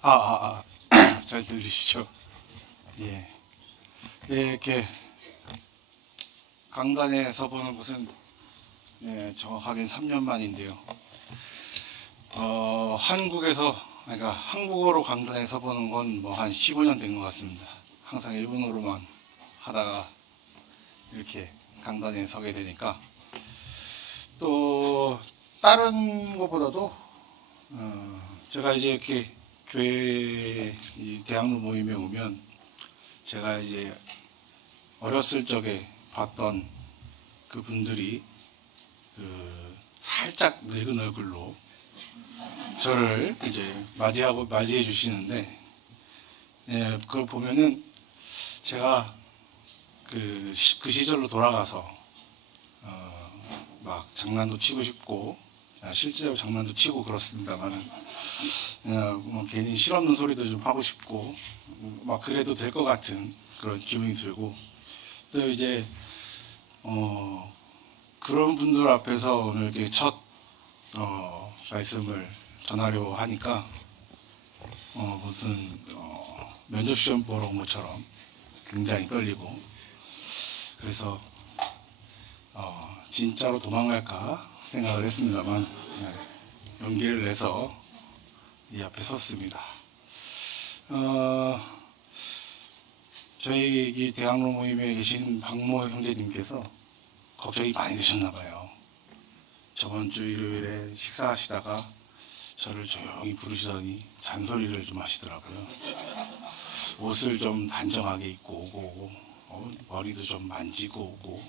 잘 들리시죠? 예. 예, 이렇게 강단에 서보는 것은 정확하게 3년 만인데요. 한국에서, 그러니까 한국어로 강단에 서보는 건 뭐 한 15년 된 것 같습니다. 항상 일본어로만 하다가 이렇게 강단에 서게 되니까 또 다른 것보다도 제가 이제 이렇게 교회 대학로 모임에 오면 제가 이제 어렸을 적에 봤던 그 분들이 살짝 늙은 얼굴로 저를 이제 맞이해 주시는데, 그걸 보면은 제가 그 시절로 돌아가서 막 장난도 치고 싶고, 실제로 장난도 치고 그렇습니다만은 뭐 괜히 실없는 소리도 좀 하고 싶고 막 그래도 될 것 같은 그런 기분이 들고, 또 이제 그런 분들 앞에서 오늘 이렇게 첫 말씀을 전하려고 하니까 무슨 면접 시험 보러 온 것처럼 굉장히 떨리고, 그래서 진짜로 도망갈까 생각을 했습니다만 용기를 내서 이 앞에 섰습니다. 저희 이 대학로 모임에 계신 박모 형제님께서 걱정이 많이 되셨나봐요. 저번 주 일요일에 식사하시다가 저를 조용히 부르시더니 잔소리를 좀 하시더라고요. 옷을 좀 단정하게 입고 오고, 머리도 좀 만지고 오고,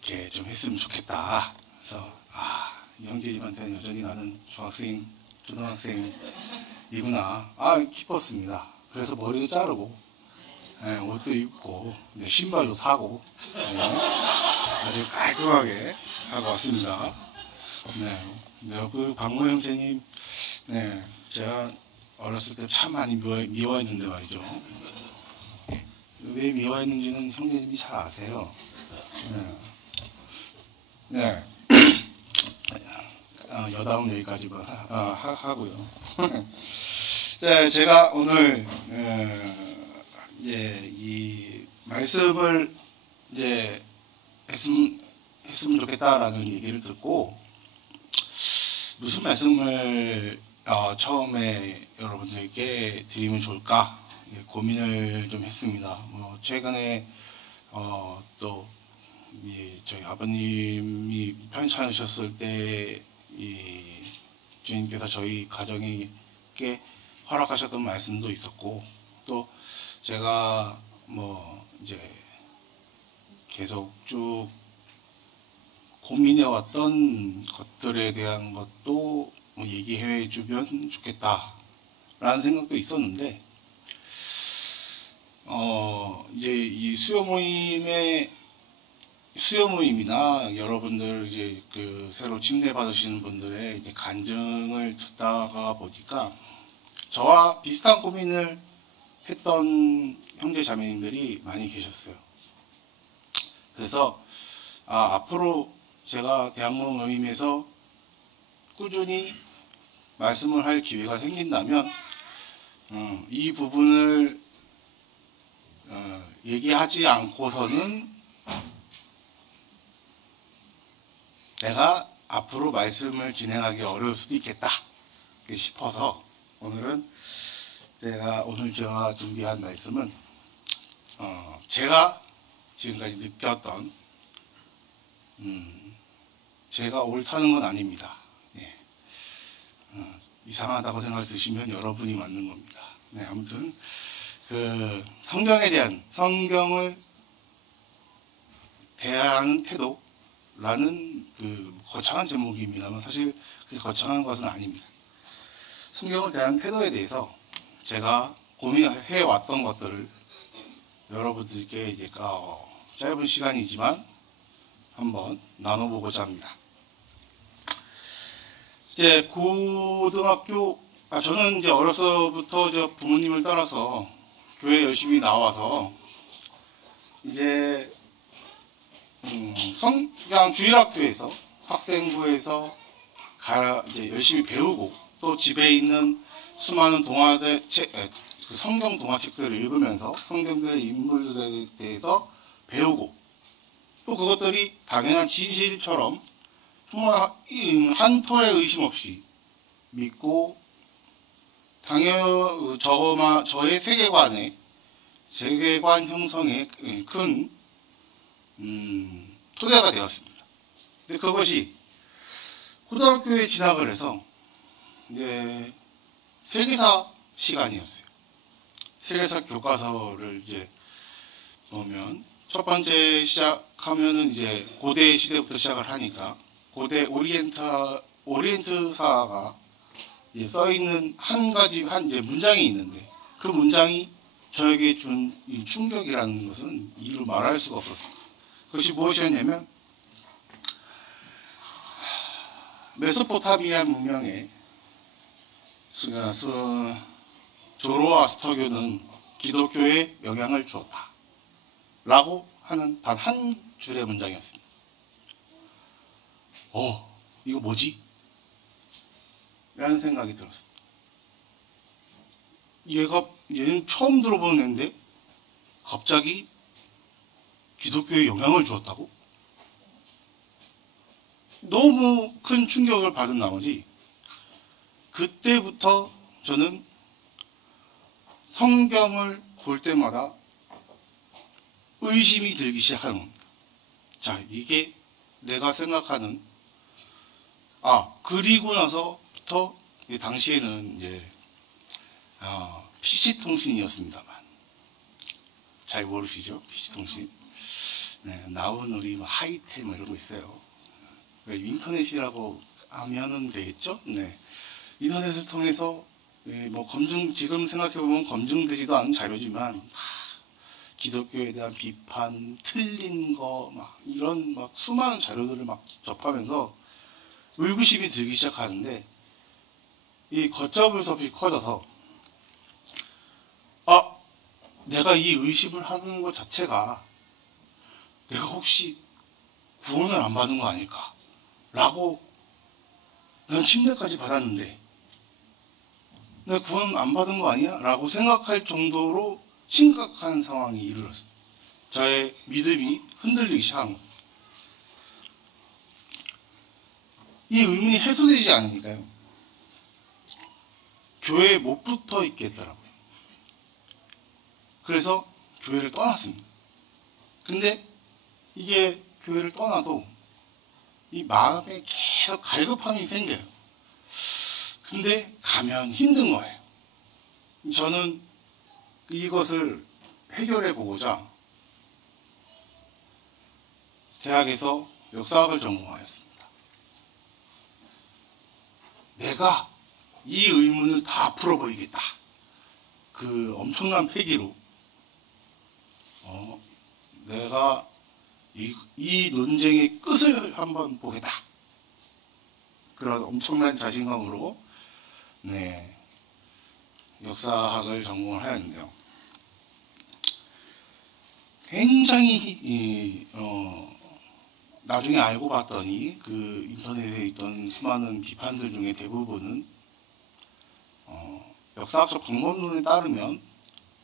이렇게 좀 했으면 좋겠다. 그래서 이 형제님한테는 여전히 나는 중학생, 초등학생이구나. 기뻤습니다. 그래서 머리도 자르고, 옷도 입고, 신발도 사고, 아주 깔끔하게 하고 왔습니다. 그 박모 형제님, 제가 어렸을 때 참 많이 미워했는데 말이죠. 왜 미워했는지는 형제님이 잘 아세요. 여담은 여기까지만 하고요. 제가 오늘 이 말씀을 했으면 좋겠다라는 얘기를 듣고, 무슨 말씀을 처음에 여러분들께 드리면 좋을까 고민을 좀 했습니다. 최근에 또 저희 아버님이 편찮으셨을 때 주님께서 저희 가정에게 허락하셨던 말씀도 있었고, 또 제가 이제 계속 쭉 고민해왔던 것들에 대한 것도 얘기해 주면 좋겠다라는 생각도 있었는데, 이제 이 수요 모임이나 여러분들 이제 그 새로 침례 받으시는 분들의 이제 간증을 듣다가 보니까 저와 비슷한 고민을 했던 형제 자매님들이 많이 계셨어요. 그래서 앞으로 제가 대학로 모임에서 꾸준히 말씀을 할 기회가 생긴다면 이 부분을 얘기하지 않고서는 내가 앞으로 말씀을 진행하기 어려울 수도 있겠다 싶어서 오늘 제가 준비한 말씀은 제가 지금까지 느꼈던, 제가 옳다는 건 아닙니다. 이상하다고 생각 드시면 여러분이 맞는 겁니다. 아무튼 그 성경을 대하는 태도라는 그 거창한 제목입니다만 사실 그게 거창한 것은 아닙니다. 성경을 대하는 태도에 대해서 제가 고민해 왔던 것들을 여러분들께 이제 짧은 시간이지만 한번 나눠보고자 합니다. 저는 이제 어려서부터 부모님을 따라서 교회 열심히 나와서 이제 그냥 주일학교에서 학생부에서 이제 열심히 배우고 또 집에 있는 수많은 그 성경 동화책들을 읽으면서 성경들의 인물들에 대해서 배우고 또 그것들이 당연한 진실처럼 정말 한 토의 의심 없이 믿고 저의 세계관 형성에 큰 토대가 되었습니다. 근데 그것이 고등학교에 진학을 해서 이제 세계사 시간이었어요. 세계사 교과서를 이제 보면 첫 번째 시작하면은 이제 고대 시대부터 시작을 하니까 고대 오리엔트사가 써 있는 이제 문장이 있는데 그 문장이 저에게 준 이 충격이라는 것은 이루 말할 수가 없었습니다. 그것이 무엇이었냐면 메소포타미아 문명에 조로아스터교는 기독교에 영향을 주었다 라고 하는 단 한 줄의 문장이었습니다. 이거 뭐지? 라는 생각이 들었습니다. 얘는 처음 들어보는 애인데 갑자기 기독교에 영향을 주었다고? 너무 큰 충격을 받은 나머지 그때부터 저는 성경을 볼 때마다 의심이 들기 시작하는 겁니다. 자, 이게 내가 생각하는 그리고 나서부터 당시에는 이제 PC통신이었습니다만 잘 모르시죠? PC통신. 네, 나온 우리 하이텔 이런 거 있어요. 인터넷이라고 하면은 되겠죠? 네. 인터넷을 통해서 지금 생각해보면 검증되지도 않은 자료지만 기독교에 대한 비판, 틀린 거 이런 수많은 자료들을 접하면서 의구심이 들기 시작하는데 이 걷잡을 수 없이 커져서 내가 이 의심을 하는 것 자체가 내가 혹시 구원을 안 받은 거 아닐까 라고 난 침대까지 받았는데 내가 구원 안 받은 거 아니야? 라고 생각할 정도로 심각한 상황이 이르렀어요. 저의 믿음이 흔들리기 시작한 거예요. 이 의문이 해소되지 않으니까요. 교회에 못 붙어 있겠더라고요. 그래서 교회를 떠났습니다. 근데 이게 교회를 떠나도 이 마음에 계속 갈급함이 생겨요. 근데 가면 힘든 거예요. 저는 이것을 해결해 보고자 대학에서 역사학을 전공하였습니다. 내가 이 의문을 다 풀어보이겠다. 그 엄청난 패기로 내가 이 논쟁의 끝을 한번 보겠다. 그런 엄청난 자신감으로 역사학을 전공을 하였는데요. 굉장히 나중에 알고 봤더니 그 인터넷에 있던 수많은 비판들 중에 대부분은 역사학적 방법론에 따르면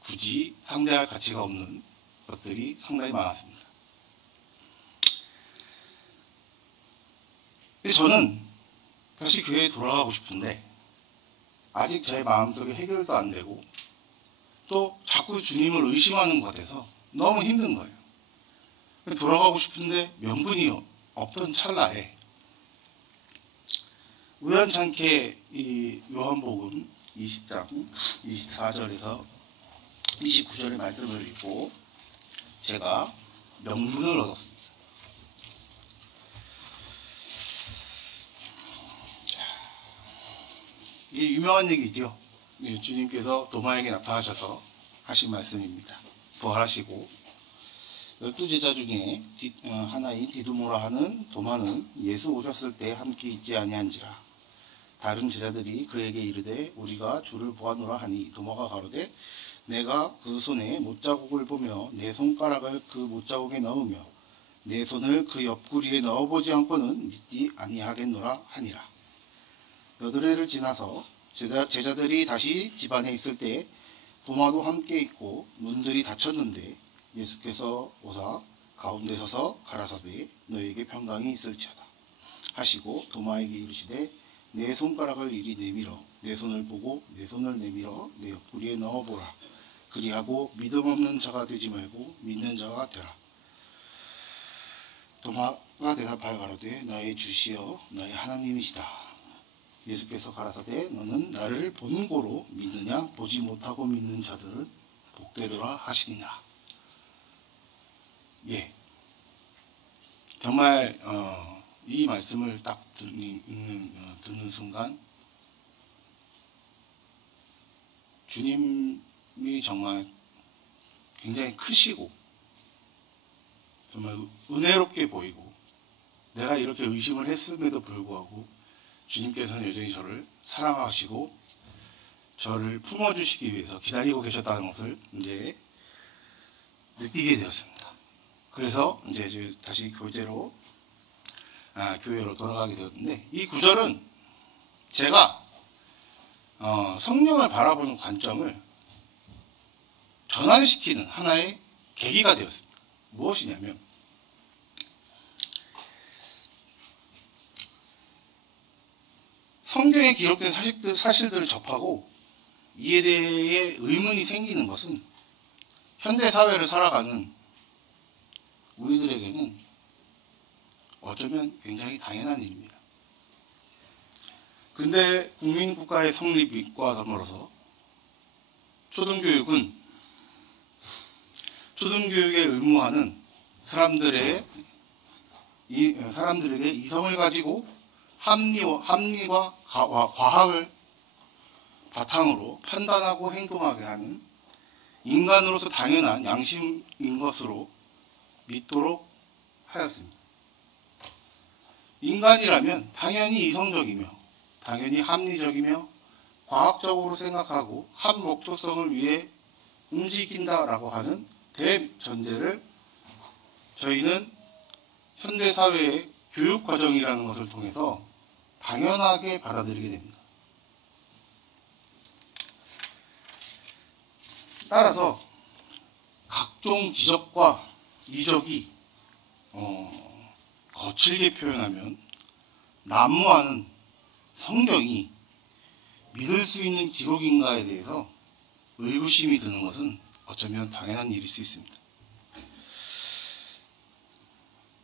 굳이 상대할 가치가 없는 것들이 상당히 많았습니다. 근데 저는 다시 교회에 돌아가고 싶은데 아직 제 마음속에 해결도 안 되고 또 자꾸 주님을 의심하는 것 같아서 너무 힘든 거예요. 돌아가고 싶은데 명분이 없던 찰나에 우연찮게 이 요한복음 20장 24절에서 29절의 말씀을 읽고 제가 명분을 얻었습니다. 이게 유명한 얘기죠. 주님께서 도마에게 나타나셔서 하신 말씀입니다. 부활하시고 12제자 중에 하나인 디두모라 하는 도마는 예수 오셨을 때 함께 있지 아니한지라. 다른 제자들이 그에게 이르되 우리가 주를 보았노라 하니 도마가 가로되 내가 그 손에 못자국을 보며 내 손가락을 그 못자국에 넣으며 내 손을 그 옆구리에 넣어보지 않고는 믿지 아니하겠노라 하니라. 8회를 지나서 제자들이 다시 집안에 있을 때 도마도 함께 있고 문들이 닫혔는데 예수께서 오사 가운데 서서 가라사대 너에게 평강이 있을지어다 하시고 도마에게 이르시되 내 손가락을 이리 내밀어 내 손을 보고 내 손을 내밀어 내 옆구리에 넣어보라. 그리하고 믿음 없는 자가 되지 말고 믿는 자가 되라. 도마가 대답하여 가로되 나의 주시여 나의 하나님이시다. 예수께서 가라사대 너는 나를 본고로 믿느냐 보지 못하고 믿는 자들은 복되더라 하시니라. 예, 정말 이 말씀을 딱 듣는 순간 주님이 정말 굉장히 크시고 정말 은혜롭게 보이고 내가 이렇게 의심을 했음에도 불구하고 주님께서는 여전히 저를 사랑하시고 저를 품어주시기 위해서 기다리고 계셨다는 것을 이제 느끼게 되었습니다. 그래서 이제 다시 교회로 돌아가게 되었는데 이 구절은 제가 성령을 바라보는 관점을 전환시키는 하나의 계기가 되었습니다. 무엇이냐면 성경에 기록된 사실들을 접하고 이에 대해 의문이 생기는 것은 현대사회를 살아가는 우리들에게는 어쩌면 굉장히 당연한 일입니다. 근데 국민국가의 성립과 더불어서 초등교육에 의무하는 사람들에게 이성을 가지고 합리와 과학을 바탕으로 판단하고 행동하게 하는 인간으로서 당연한 양심인 것으로 믿도록 하였습니다. 인간이라면 당연히 이성적이며 당연히 합리적이며 과학적으로 생각하고 한 목적성을 위해 움직인다라고 하는 대전제를 저희는 현대사회의 교육과정이라는 것을 통해서 당연하게 받아들이게 됩니다. 따라서 각종 지적과 이적이 거칠게 표현하면 난무하는 성경이 믿을 수 있는 기록인가에 대해서 의구심이 드는 것은 어쩌면 당연한 일일 수 있습니다.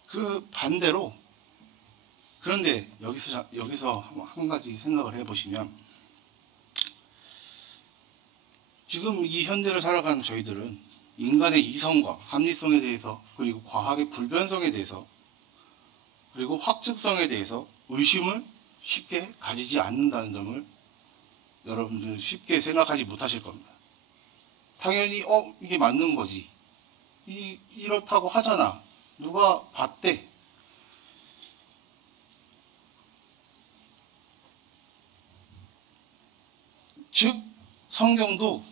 그 반대로 그런데 여기서 한 가지 생각을 해보시면 지금 이 현대를 살아가는 저희들은 인간의 이성과 합리성에 대해서 그리고 과학의 불변성에 대해서 그리고 확증성에 대해서 의심을 쉽게 가지지 않는다는 점을 여러분들 쉽게 생각하지 못하실 겁니다. 당연히 이게 맞는 거지. 이렇다고 하잖아. 누가 봤대. 즉 성경도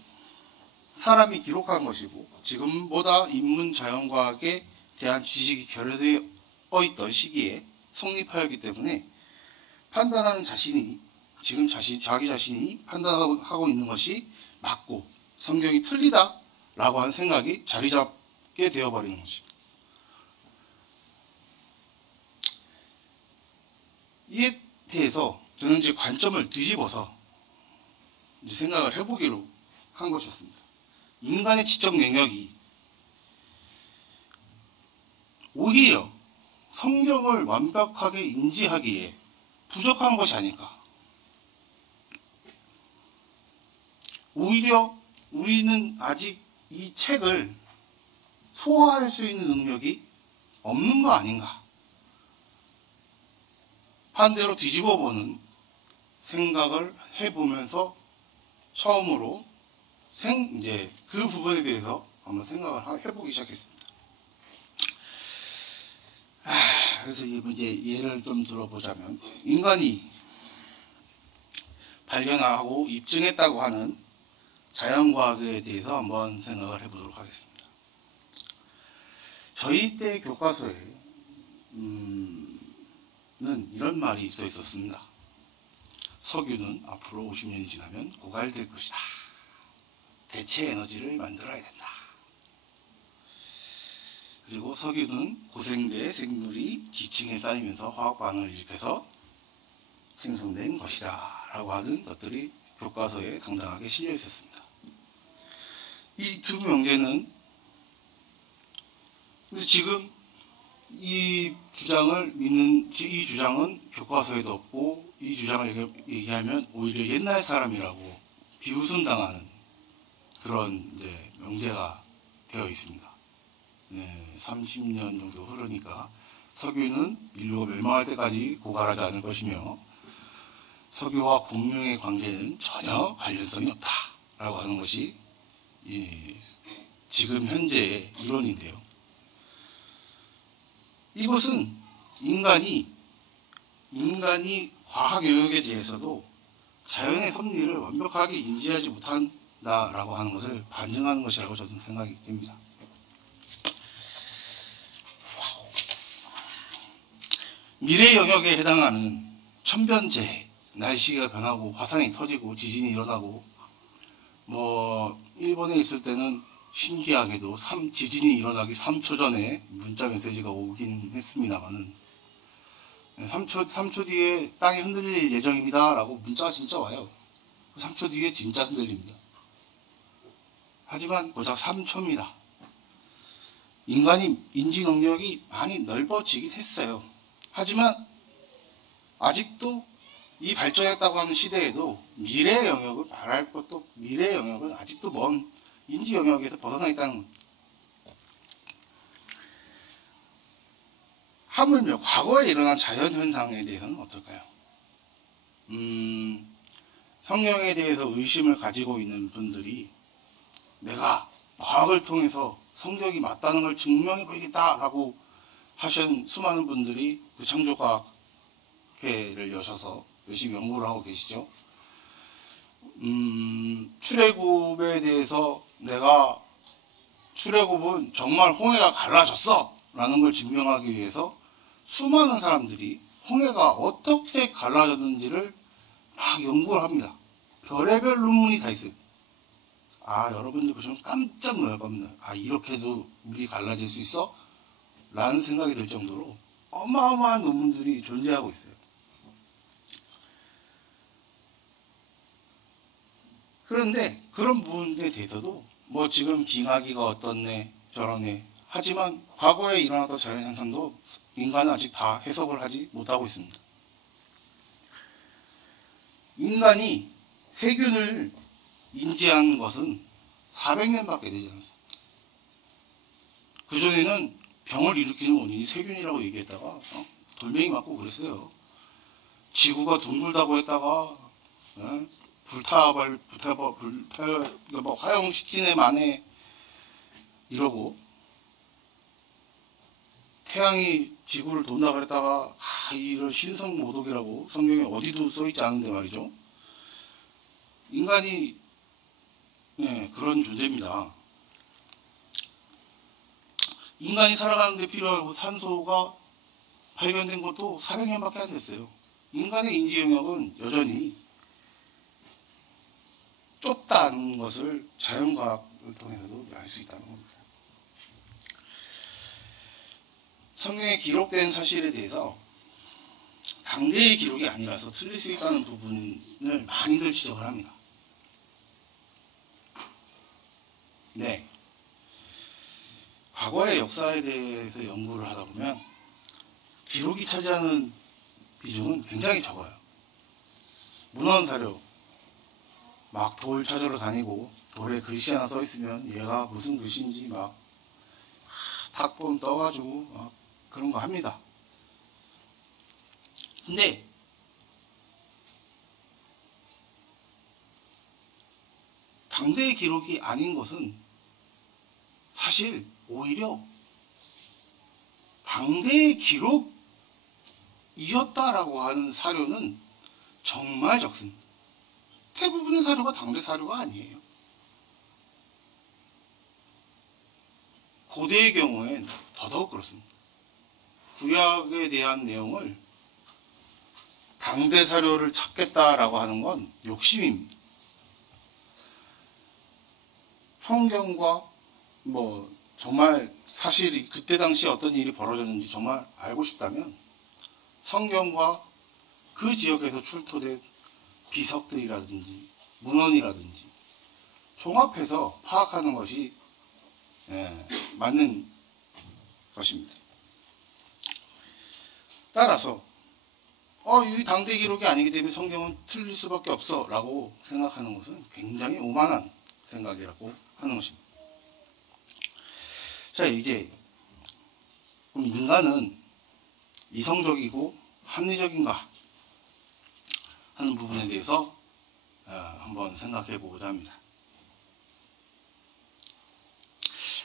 사람이 기록한 것이고 지금보다 인문 자연과학에 대한 지식이 결여되어 있던 시기에 성립하였기 때문에 판단하는 자신이 지금 자기 자신이 판단하고 있는 것이 맞고 성경이 틀리다라고 하는 생각이 자리 잡게 되어버리는 것입니다. 이에 대해서 저는 이제 관점을 뒤집어서 이제 생각을 해보기로 한 것이었습니다. 인간의 지적 능력이 오히려 성경을 완벽하게 인지하기에 부족한 것이 아닐까. 오히려 우리는 아직 이 책을 소화할 수 있는 능력이 없는 거 아닌가. 반대로 뒤집어보는 생각을 해보면서 처음으로 이제 그 부분에 대해서 한번 생각을 해보기 시작했습니다. 그래서 이제 예를 좀 들어보자면 인간이 발견하고 입증했다고 하는 자연과학에 대해서 한번 생각을 해보도록 하겠습니다. 저희 때 교과서에는 이런 말이 써 있었습니다. 석유는 앞으로 50년이 지나면 고갈될 것이다. 대체 에너지를 만들어야 된다. 그리고 석유는 고생대 생물이 지층에 쌓이면서 화학 반응을 일으켜서 생성된 것이다 라고 하는 것들이 교과서에 당당하게 실려 있었습니다. 이 두 명제는 근데 지금 이 주장을 믿는 이 주장은 교과서에도 없고 이 주장을 얘기하면 오히려 옛날 사람이라고 비웃음당하는 그런 이제 명제가 되어 있습니다. 네, 30년 정도 흐르니까 석유는 인류가 멸망할 때까지 고갈하지 않을 것이며 석유와 공룡의 관계는 전혀 관련성이 없다라고 하는 것이 지금 현재의 이론인데요. 이것은 인간이 과학 영역에 대해서도 자연의 섭리를 완벽하게 인지하지 못한다라고 하는 것을 반증하는 것이라고 저는 생각이 됩니다. 미래 영역에 해당하는 천변재해, 날씨가 변하고 화산이 터지고 지진이 일어나고 일본에 있을 때는 신기하게도 지진이 일어나기 3초 전에 문자 메시지가 오긴 했습니다만은 3초 뒤에 땅이 흔들릴 예정입니다 라고 문자가 진짜 와요. 3초 뒤에 진짜 흔들립니다. 하지만 고작 3초입니다. 인간이 인지 능력이 많이 넓어지긴 했어요. 하지만 아직도 이 발전했다고 하는 시대에도 미래 영역은 말할 것도 미래 영역은 아직도 먼 인지 영역에서 벗어나 있다는 겁니다. 하물며 과거에 일어난 자연현상에 대해서는 어떨까요? 성경에 대해서 의심을 가지고 있는 분들이 내가 과학을 통해서 성경이 맞다는 걸 증명해 보이겠다라고 하신 수많은 분들이 그 창조과학회를 여셔서 열심히 연구를 하고 계시죠. 출애굽에 대해서 내가 출애굽은 정말 홍해가 갈라졌어 라는 걸 증명하기 위해서 수많은 사람들이 홍해가 어떻게 갈라졌는지를 막 연구를 합니다. 별의별 논문이 다 있어요. 여러분들 보시면 깜짝 놀랄 겁니다. 이렇게도 물이 갈라질 수 있어? 라는 생각이 들 정도로 어마어마한 논문들이 존재하고 있어요. 그런데 그런 부분에 대해서도 지금 빙하기가 어떻네 저러네 하지만 과거에 일어났던 자연현상도 인간은 아직 다 해석을 하지 못하고 있습니다. 인간이 세균을 인지한 것은 400년밖에 되지 않습니다. 그전에는 병을 일으키는 원인이 세균이라고 얘기했다가 돌멩이 맞고 그랬어요. 지구가 둥글다고 했다가 화형시키네 마네 이러고 태양이 지구를 돈다 그랬다가 이런 신성모독이라고 성경에 어디도 써있지 않은데 말이죠. 인간이 그런 존재입니다. 인간이 살아가는 데 필요한 산소가 발견된 것도 400년밖에 안 됐어요. 인간의 인지 영역은 여전히 좁다는 것을 자연과학을 통해서도 알 수 있다는 겁니다. 성경에 기록된 사실에 대해서 당대의 기록이 아니라서 틀릴 수 있다는 부분을 많이들 지적을 합니다. 네. 과거의 역사에 대해서 연구를 하다 보면 기록이 차지하는 비중은 굉장히 적어요. 문헌사료 막 돌 찾으러 다니고 돌에 글씨 하나 써 있으면 얘가 무슨 글씨인지 막 탁본 떠가지고 막 그런 거 합니다. 근데 당대의 기록이 아닌 것은 사실 오히려 당대의 기록이었다라고 하는 사료는 정말 적습니다. 대부분의 사료가 당대 사료가 아니에요. 고대의 경우엔 더더욱 그렇습니다. 구약에 대한 내용을 당대 사료를 찾겠다라고 하는 건 욕심입니다. 성경과 뭐 정말 사실이 그때 당시에 어떤 일이 벌어졌는지 정말 알고 싶다면 성경과 그 지역에서 출토된 비석들이라든지 문헌이라든지 종합해서 파악하는 것이 맞는 것입니다. 따라서 이 당대 기록이 아니기 때문에 성경은 틀릴 수밖에 없어 라고 생각하는 것은 굉장히 오만한 생각이라고 하는 것입니다. 자, 이제 그럼 인간은 이성적이고 합리적인가 하는 부분에 대해서 한번 생각해 보고자 합니다.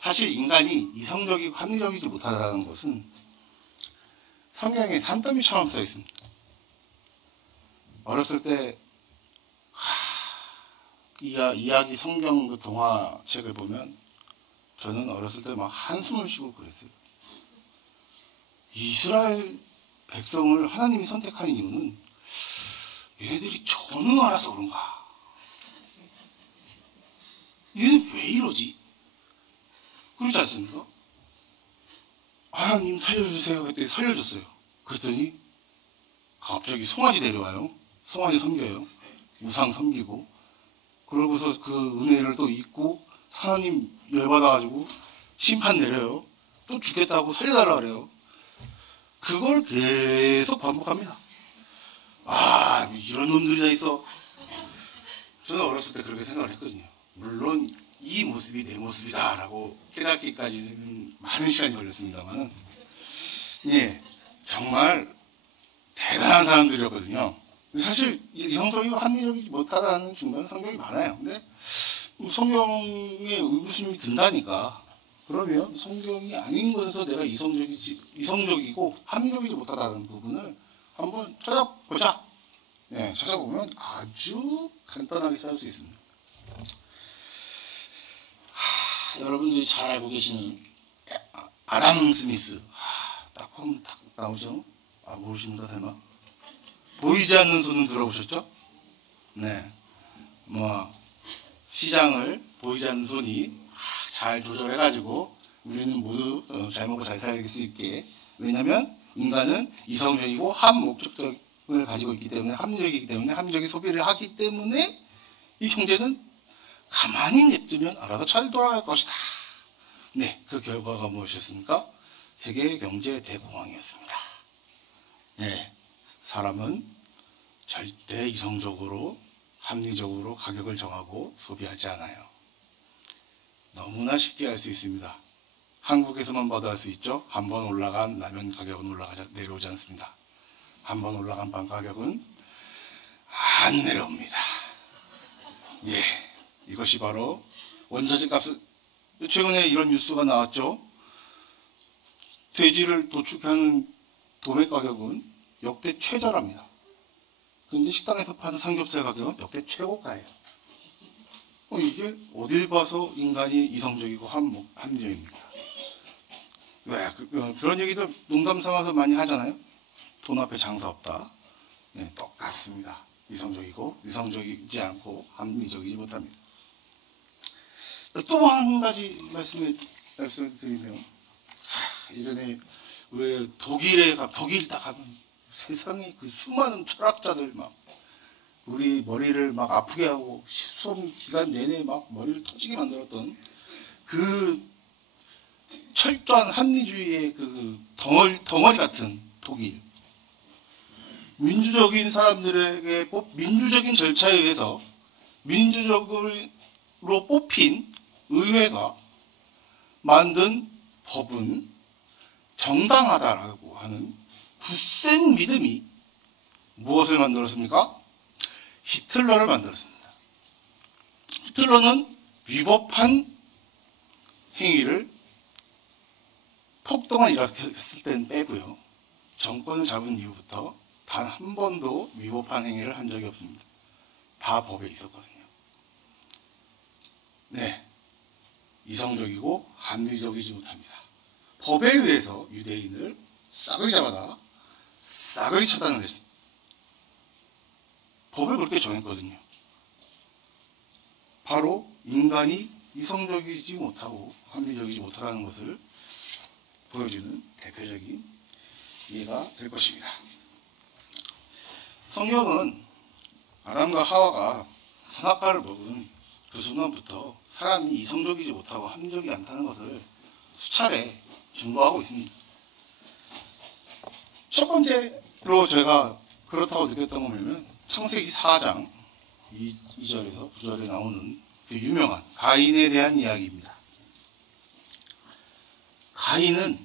사실 인간이 이성적이고 합리적이지 못하다는 것은 성경에 산더미처럼 써 있습니다. 어렸을 때 이야기 성경 그 동화책을 보면 저는 어렸을 때 막 한숨을 쉬고 그랬어요. 이스라엘 백성을 하나님이 선택한 이유는 얘네들이 전능하라서 그런가? 얘네 왜 이러지? 그렇지 않습니까? 하나님 살려주세요 했더니 살려줬어요. 그랬더니 갑자기 송아지 데려와요. 송아지 섬겨요. 우상 섬기고 그러고서 그 은혜를 또 잊고 하나님 열받아가지고 심판 내려요. 또 죽겠다고 살려달라 그래요. 그걸 계속 반복합니다. 이런 놈들이 다 있어. 저는 어렸을 때 그렇게 생각을 했거든요. 물론 이 모습이 내 모습이다 라고 깨닫기까지는 많은 시간이 걸렸습니다만 정말 대단한 사람들이었거든요. 사실 이성적이고 합리적이지 못하다는 중간에 성경이 많아요. 근데 성경에 의구심이 든다니까 그러면 성경이 아닌 것에서 내가 이성적이고 합리적이지 못하다는 부분을 한번 찾아보자. 찾아보면 아주 간단하게 찾을 수 있습니다. 여러분들이 잘 알고 계시는 아담 스미스. 딱 보면 딱 나오죠? 모르십니까, 설마? 보이지 않는 손은 들어보셨죠? 시장을 보이지 않는 손이 잘 조절해가지고 우리는 모두 잘 먹고 잘 살기 수 있게. 왜냐하면 인간은 이성적이고 한 목적을 가지고 있기 때문에 합리적이기 때문에 합리적인 소비를 하기 때문에 이 형제는 가만히 냅두면 알아서 잘 돌아갈 것이다. 그 결과가 무엇이었습니까? 세계 경제 대공황이었습니다. 사람은 절대 이성적으로 합리적으로 가격을 정하고 소비하지 않아요. 너무나 쉽게 알 수 있습니다. 한국에서만 봐도 알 수 있죠. 한번 올라간 라면 가격은 내려오지 않습니다. 한번 올라간 빵 가격은 안 내려옵니다. 이것이 바로 원자재 값을 최근에 이런 뉴스가 나왔죠. 돼지를 도축하는 도매 가격은 역대 최저랍니다. 그런데 식당에서 파는 삼겹살 가격은 역대 최고가예요. 이게 어딜 봐서 인간이 이성적이고 합리적입니까? 왜? 그런 얘기도 농담 삼아서 많이 하잖아요. 돈 앞에 장사 없다. 똑같습니다. 이성적이지 않고 합리적이지 못합니다. 또 한 가지 말씀드리면 예전에 왜 독일 딱 가면 세상에 그 수많은 철학자들 막 우리 머리를 막 아프게 하고 시험 기간 내내 막 머리를 터지게 만들었던 그 철저한 합리주의의 그 덩어리 같은 독일. 민주적인 사람들에게 민주적인 절차에 의해서 민주적으로 뽑힌 의회가 만든 법은 정당하다라고 하는 굳센 믿음이 무엇을 만들었습니까? 히틀러를 만들었습니다. 히틀러는 위법한 행위를 폭동을 일으켰을 때는 빼고요. 정권을 잡은 이후부터 단 한 번도 위법한 행위를 한 적이 없습니다. 다 법에 있었거든요. 이성적이고 합리적이지 못합니다. 법에 의해서 유대인을 싸그리 잡아다 싸그리 처단을 했습니다. 법을 그렇게 정했거든요. 바로 인간이 이성적이지 못하고 합리적이지 못하다는 것을 보여주는 대표적인 예가 될 것입니다. 성경은 아담과 하와가 선악과를 먹은 그 순간부터 사람이 이성적이지 못하고 합리적이 않다는 것을 수차례 증거하고 있습니다. 첫 번째로 제가 그렇다고 느꼈던 거 뭐냐면 창세기 4장 2절에서 9절에 나오는 그 유명한 가인에 대한 이야기입니다. 가인은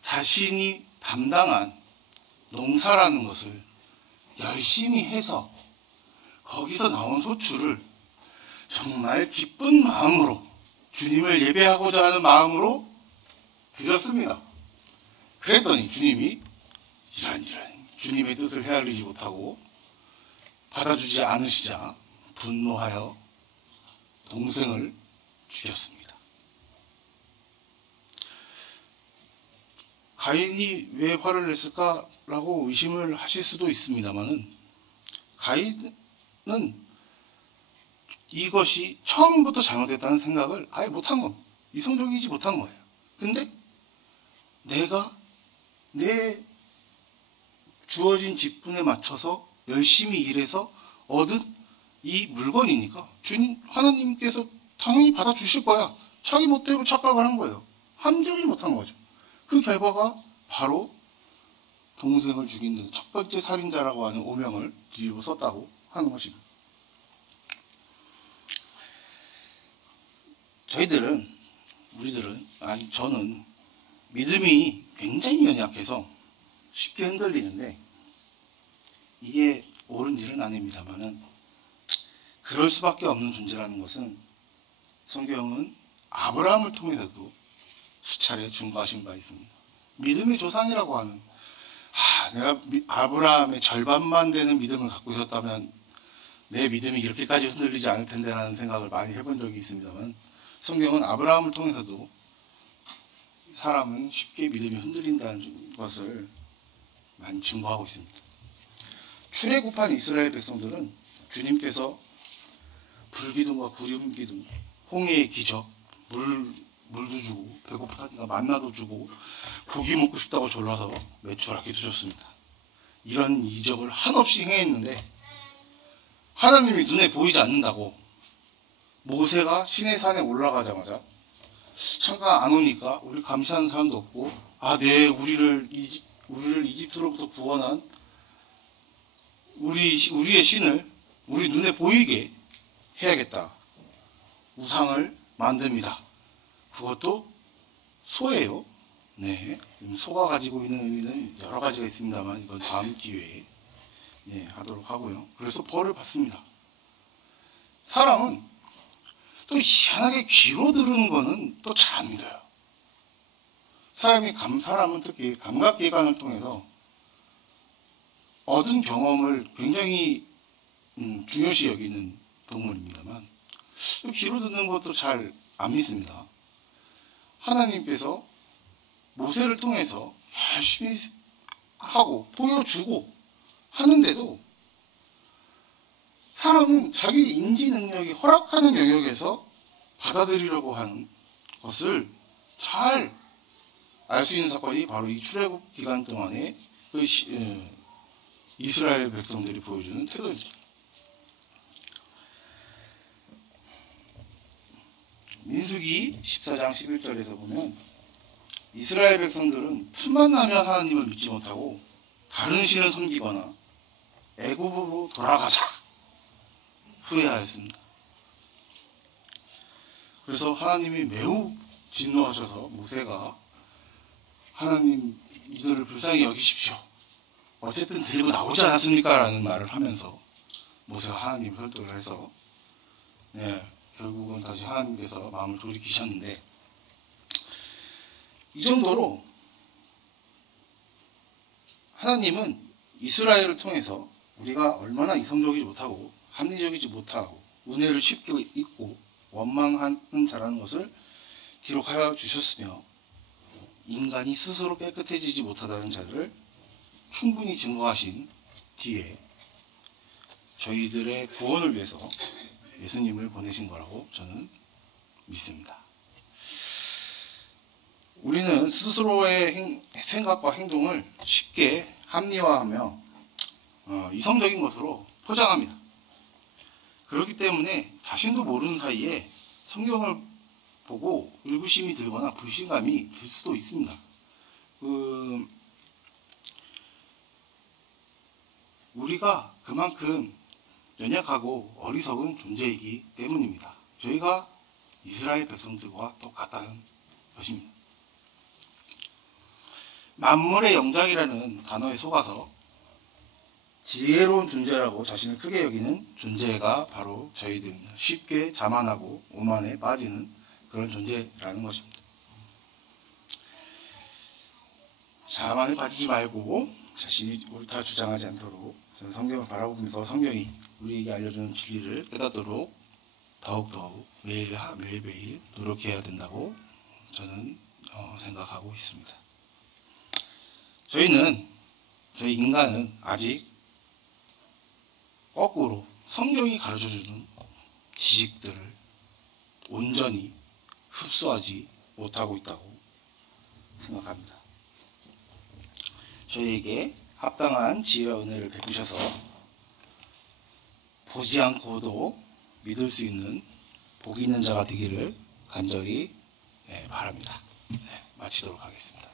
자신이 담당한 농사라는 것을 열심히 해서 거기서 나온 소출을 정말 기쁜 마음으로 주님을 예배하고자 하는 마음으로 드렸습니다. 그랬더니 주님이 이란이란 주님의 뜻을 헤아리지 못하고 받아주지 않으시자 분노하여 동생을 죽였습니다. 가인이 왜 화를 냈을까라고 의심을 하실 수도 있습니다만은 가인은 이것이 처음부터 잘못됐다는 생각을 아예 못한 겁니다. 이성적이지 못한 거예요. 근데 내가 내 주어진 직분에 맞춰서 열심히 일해서 얻은 이 물건이니까 주님 하나님께서 당연히 받아주실 거야. 자기 멋대로 착각을 한 거예요. 합리적이지 못한 거죠. 그 결과가 바로 동생을 죽인 첫 번째 살인자라고 하는 오명을 뒤집어 썼다고 하는 것입니다. 저는 믿음이 굉장히 연약해서 쉽게 흔들리는데 이게 옳은 일은 아닙니다만은 그럴 수밖에 없는 존재라는 것은 성경은 아브라함을 통해서도 수차례 증거하신 바 있습니다. 믿음의 조상이라고 하는 내가 아브라함의 절반만 되는 믿음을 갖고 있었다면 내 믿음이 이렇게까지 흔들리지 않을 텐데라는 생각을 많이 해본 적이 있습니다만 성경은 아브라함을 통해서도 사람은 쉽게 믿음이 흔들린다는 것을 많이 증거하고 있습니다. 출애굽한 이스라엘 백성들은 주님께서 불기둥과 구름기둥, 홍해의 기적, 물도 주고 배고프다니까 만나도 주고 고기 먹고 싶다고 졸라서 메추라기도 줬습니다. 이런 이적을 한없이 행했는데 하나님이 눈에 보이지 않는다고 모세가 시내산에 올라가자마자 잠깐 안 오니까 우리 감시하는 사람도 없고 네 우리를 이집트로부터 구원한 우리의 신을 우리 눈에 보이게 해야겠다. 우상을 만듭니다. 그것도 소예요. 네, 소가 가지고 있는 의미는 여러 가지가 있습니다만 이건 다음 기회에 하도록 하고요. 그래서 벌을 받습니다. 사람은 또 희한하게 귀로 들은 거는 또 잘 안 믿어요. 사람은 특히 감각기관을 통해서 얻은 경험을 굉장히 중요시 여기는 동물입니다만 귀로 듣는 것도 잘 안 믿습니다. 하나님께서 모세를 통해서 열심히 하고 보여주고 하는데도 사람은 자기 인지 능력이 허락하는 영역에서 받아들이려고 하는 것을 잘 알 수 있는 사건이 바로 이 출애굽 기간 동안에 이스라엘 백성들이 보여주는 태도입니다. 민수기 14장 11절에서 보면 이스라엘 백성들은 틈만 나면 하나님을 믿지 못하고 다른 신을 섬기거나 애굽으로 돌아가자 후회하였습니다. 그래서 하나님이 매우 진노하셔서 모세가 하나님 이들을 불쌍히 여기십시오. 어쨌든 데리고 나오지 않았습니까? 라는 말을 하면서 모세가 하나님을 설득을 해서 결국은 다시 하나님께서 마음을 돌이키셨는데 이 정도로 하나님은 이스라엘을 통해서 우리가 얼마나 이성적이지 못하고 합리적이지 못하고 은혜를 쉽게 잊고 원망하는 자라는 것을 기록하여 주셨으며 인간이 스스로 깨끗해지지 못하다는 자를 충분히 증거하신 뒤에 저희들의 구원을 위해서 예수님을 보내신 거라고 저는 믿습니다. 우리는 스스로의 생각과 행동을 쉽게 합리화하며 이성적인 것으로 포장합니다. 그렇기 때문에 자신도 모르는 사이에 성경을 보고 의구심이 들거나 불신감이 들 수도 있습니다. 우리가 그만큼 연약하고 어리석은 존재이기 때문입니다. 저희가 이스라엘 백성들과 똑같다는 것입니다. 만물의 영장이라는 단어에 속아서 지혜로운 존재라고 자신을 크게 여기는 존재가 바로 저희들입니다. 쉽게 자만하고 오만에 빠지는 그런 존재라는 것입니다. 자만에 빠지지 말고 자신이 옳다 주장하지 않도록 저는 성경을 바라보면서 성경이 우리에게 알려주는 진리를 깨닫도록 더욱더욱 매일매일 노력해야 된다고 저는 생각하고 있습니다. 저희 인간은 아직 거꾸로 성경이 가르쳐주는 지식들을 온전히 흡수하지 못하고 있다고 생각합니다. 저희에게 합당한 지혜와 은혜를 베푸셔서 보지 않고도 믿을 수 있는 복이 있는 자가 되기를 간절히 바랍니다. 마치도록 하겠습니다.